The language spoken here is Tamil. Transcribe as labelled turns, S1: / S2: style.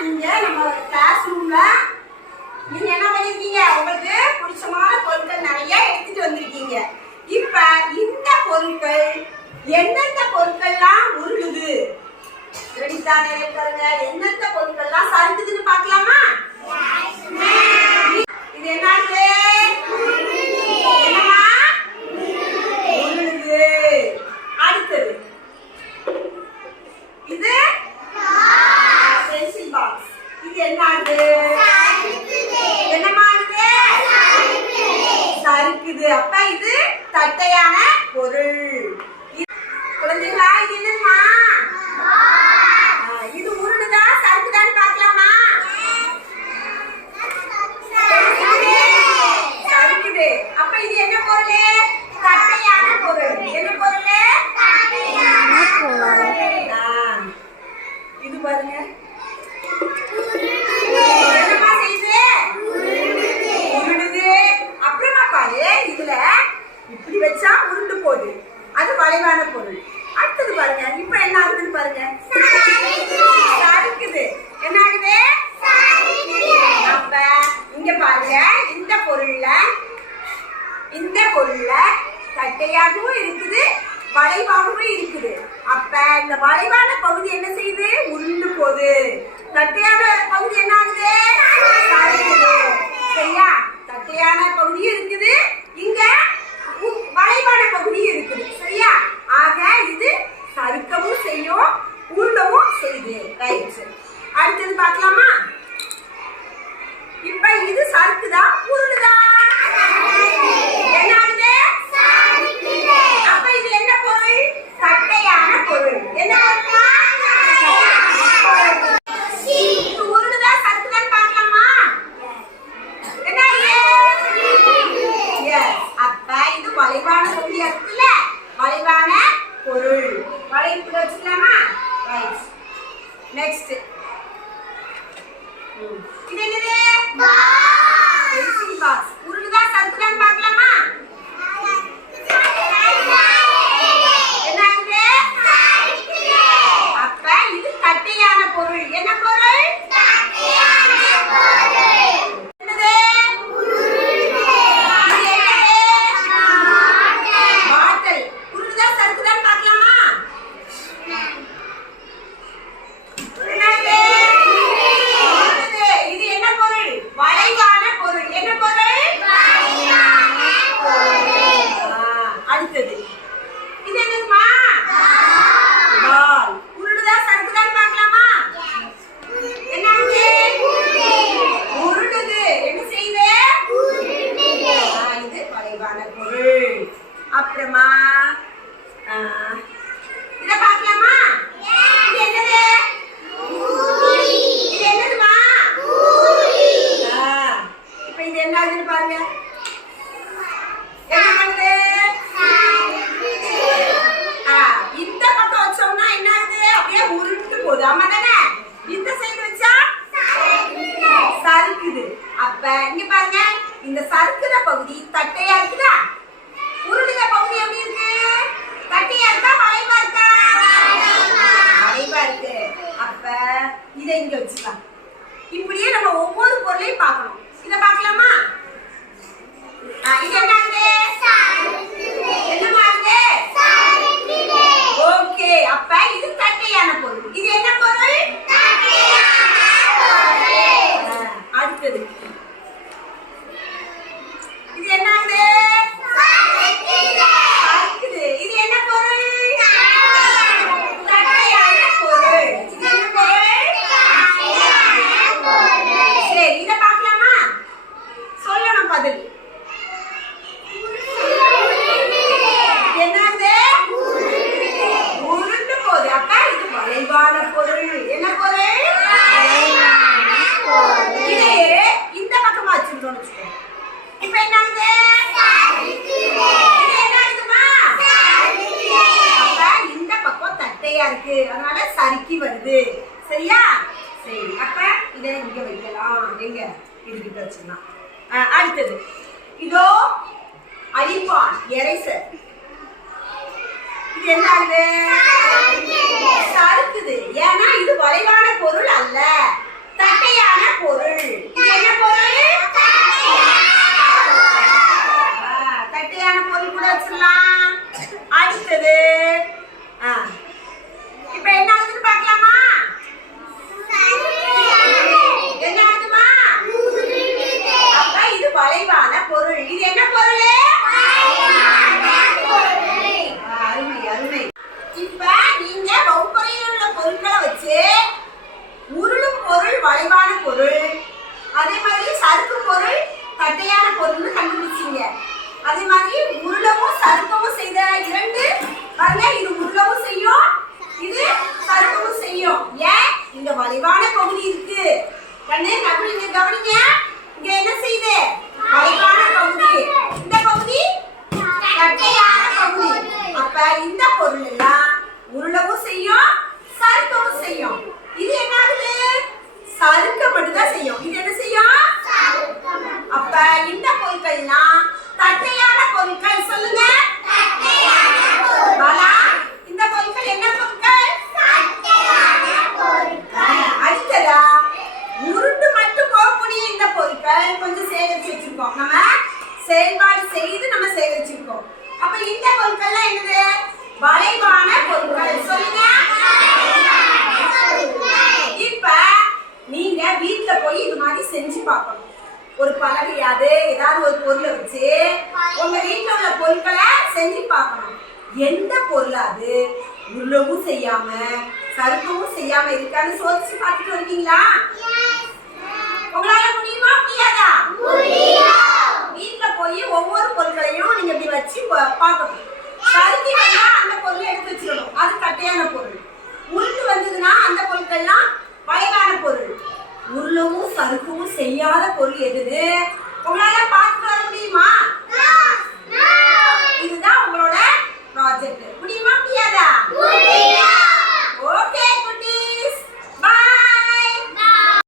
S1: நீங்க நம்ம கிளாஸ் நீங்க என்ன பண்ணிருக்கீங்க உங்களுக்கு பிடிச்சமான பொருட்கள் நிறைய எடுத்துட்டு வந்திருக்கீங்க இப்ப இந்த பொருட்கள் எந்தெந்த பொருட்கள்லாம் உருளுது ரெடித்தானே இருக்காருங்க எந்தெந்த பொருட்கள்லாம் சருக்குதுன்னு பார்க்கலாமா இது என்னது ஒத்தையான பொருள். குழந்தைகளா இது என்னமா இது உருண்டுதா சறுக்குதான்னு பாக்கலாமா சறுக்குது. அப்ப இது என்ன பொருள்? பொருள்ல இந்த பொருள்ல தட்டையாகவும் இருக்குது வளைவாகவும் இருக்குது. அப்ப இந்த வளைவான பகுதி என்ன செய்யுது? உருண்டு போகுது. தட்டையான பகுதி என்ன ஆகுது? Next. Mm. Mm. இத பாக்கலாமா என்னது இது என்னதுமா இப்ப இது என்ன பாருங்க என்ன பண்ணுது 你现在。எங்க? இதுகிட்ட வச்சுக்கலாம் அடுத்தது. இதோ அழிப்பான் எரைசர் இது என்ன ஆகுது? சறுக்குது. ஏன்னா இது நீங்க வகுப்பறையில் உள்ள பொருட்களை வச்சு உருளும் பொருள் வளைவான பொருள் அதே மாதிரி சறுக்கு பொருள் தட்டையான பொருள்னு கண்டுபிடிச்சிங்க. அதே மாதிரி உருளவும் சறுக்கவும் செய்த இரண்டு பாருங்க இது உருளவும் செய்யும் இது சறுக்கவும் செய்யும். ஏன்? இங்க வளைவான பகுதி இருக்கு. கண்ணு கவனிங்க கவனிங்க. இங்க என்ன செய்யுது? வளைவான பகுதி. இந்த பகுதி தட்டையான பகுதி. அப்ப இந்த பொருள் எல்லாம் உருளவும் செய்யும் சறுக்கவும் செய்யும் இது என்ன ஆகுது சறுக்க மட்டும்தான் செய்யும் இது என்ன செய்யும் அப்ப இந்த பொருட்கள்லாம் தட்டையான பொருட்கள் சொல்லுங்க பாலா இந்த பொருட்கள் என்ன பொருட்கள் அடுத்ததா உருண்டு மட்டும் போகக்கூடிய இந்த பொருட்கள் கொஞ்சம் சேகரிச்சு வச்சிருக்கோம் நம்ம செய்து நம்ம சேகரிச்சிருக்கோம். அப்ப இந்த பொருட்கள்லாம் என்னது? வளைவான பொருட்கள். சொல்லுங்க. இப்ப நீங்க வீட்ல போய் இது மாதிரி செஞ்சு பார்க்கணும். ஒரு பலகையாது ஏதாவது ஒரு பொருளை வச்சு உங்க வீட்ல உள்ள பொருட்களை செஞ்சு பார்க்கணும். எந்த பொருளாது உருளவும் செய்யாம சறுக்கவும் செய்யாம இருக்கான்னு சோதிச்சு பார்த்துட்டு வருவீங்களா? உங்களால முடியுமா? முடியாதா வீட்ல போய் ஒவ்வொரு பொருட்களையும் நீங்க இப்படி வச்சு பா- பார்க்கணும் சறுக்கி வந்தா அந்த பொருளை எடுத்து வச்சிடணும் அது கட்டையான பொருள் உருண்டு வந்ததுன்னா அந்த பொருட்கள்லாம் வளைவான பொருள் முடியாத பொருள் எதுன்னு உங்களால பார்த்துட்டு வர முடியுமா?